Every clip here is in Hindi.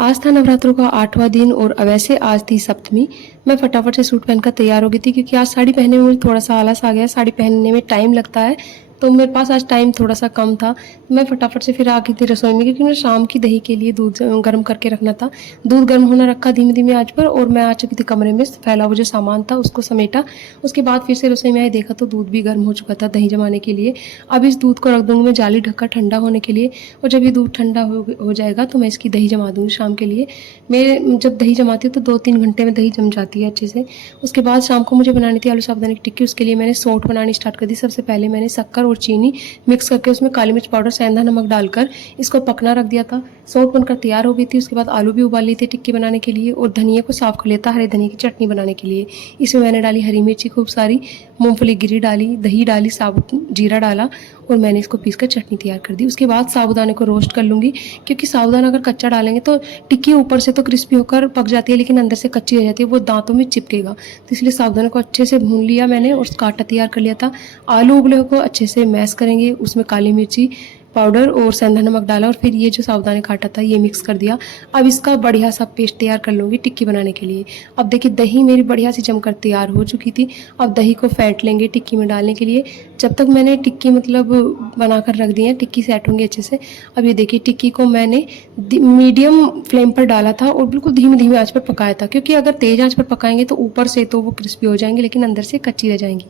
आज था नवरात्रों का 8वां दिन और वैसे आज थी सप्तमी। मैं फटाफट से सूट पहनकर तैयार हो गई थी क्योंकि आज साड़ी पहनने में मुझे थोड़ा-सा आलस आ गया। साड़ी पहनने में टाइम लगता है, तो मेरे पास आज टाइम थोड़ा-सा कम था। मैं फटाफट से फिर आ गई थी रसोई में क्योंकि मुझे शाम की दही के लिए दूध गर्म करके रखना था। दूध गर्म होना रखा धीमी-धीमी आँच पर और मैं आ चुकी थी कमरे में, फैला हुआ जो सामान था उसको समेटा। उसके बाद फिर से रसोई में आई, देखा तो दूध भी गर्म हो चुका था दही जमाने के लिए। अब इस दूध को रख दूँगी मैं जाली ढककर ठंडा होने के लिए और जब ये दूध ठंडा हो जाएगा तो मैं इसकी दही जमा दूँगी शाम के लिए। मैं जब दही जमाती हूँ तो 2-3 घंटे में दही जम जाती है अच्छे से। उसके बाद शाम को मुझे बनानी थी आलू साबुदाने की टिक्की। उसके लिए मैंने सौंठ बनानी स्टार्ट कर दी। सबसे पहले मैंने शक्कर और चीनी मिक्स करके उसमें काली मिर्च पाउडर, सेंधा नमक डालकर इसको पकना रख दिया था। सौंठ बनकर तैयार हो गई थी। उसके बाद आलू भी उबाल लिए थे टिक्की बनाने के लिए और धनिये को साफ कर लिया था हरे धनिये की चटनी बनाने के लिए। इसमें मैंने डाली हरी मिर्ची खूब सारी, मूँगफली गिरी डाली, दही डाली, साबुत जीरा डाला और मैंने इसको पीसकर चटनी तैयार कर दी। उसके बाद साबूदाने को रोस्ट कर लूँगी क्योंकि साबूदाना अगर कच्चा डालेंगे तो टिक्की ऊपर से तो क्रिस्पी होकर पक जाती है लेकिन अंदर से कच्ची रह जाती है, वो दाँतों में चिपकेगा। तो इसलिए साबूदाने को अच्छे से भून लिया मैंने और उसका आटा तैयार कर लिया था। आलू उबले को अच्छे से मैश करेंगे, उसमें काली मिर्ची पाउडर और सेंधा नमक डाला और फिर ये जो साबूदाने का आटा था ये मिक्स कर दिया। अब इसका बढ़िया सा पेस्ट तैयार कर लूँगी टिक्की बनाने के लिए। अब देखिए दही मेरी बढ़िया सी जमकर तैयार हो चुकी थी। अब दही को फेंट लेंगे टिक्की में डालने के लिए। जब तक मैंने टिक्की मतलब बनाकर रख दी है, टिक्की सेट होंगी अच्छे से। अब ये देखिए टिक्की को मैंने मीडियम फ्लेम पर डाला था और बिल्कुल धीमी-धीमी आँच पर पकाया था क्योंकि अगर तेज़ आँच पर पकाएँगे तो ऊपर से तो वो क्रिस्पी हो जाएँगी लेकिन अंदर से कच्ची रह जाएँगी।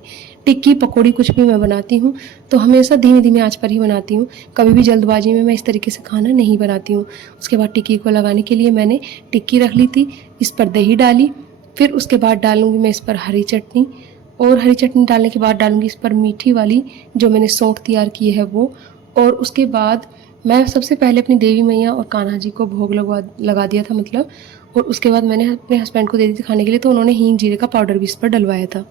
टिक्की, पकौड़ी कुछ भी मैं बनाती हूँ तो हमेशा धीमी-धीमी आँच पर ही बनाती हूँ। कभी भी जल्दबाजी में मैं इस तरीके से खाना नहीं बनाती हूँ। उसके बाद टिक्की को लगाने के लिए मैंने टिक्की रख ली थी, इस पर दही डाली, फिर उसके बाद डालूँगी मैं इस पर हरी चटनी और हरी चटनी डालने के बाद डालूँगी इस पर मीठी वाली जो मैंने सौंठ तैयार की है वो। और उसके बाद मैं सबसे पहले अपनी देवी मैया और कान्हा जी को भोग लगा दिया था मतलब, और उसके बाद मैंने अपने हस्बैंड को दे दी थी खाने के लिए तो उन्होंने हींग जीरे का पाउडर भी इस पर डलवाया था।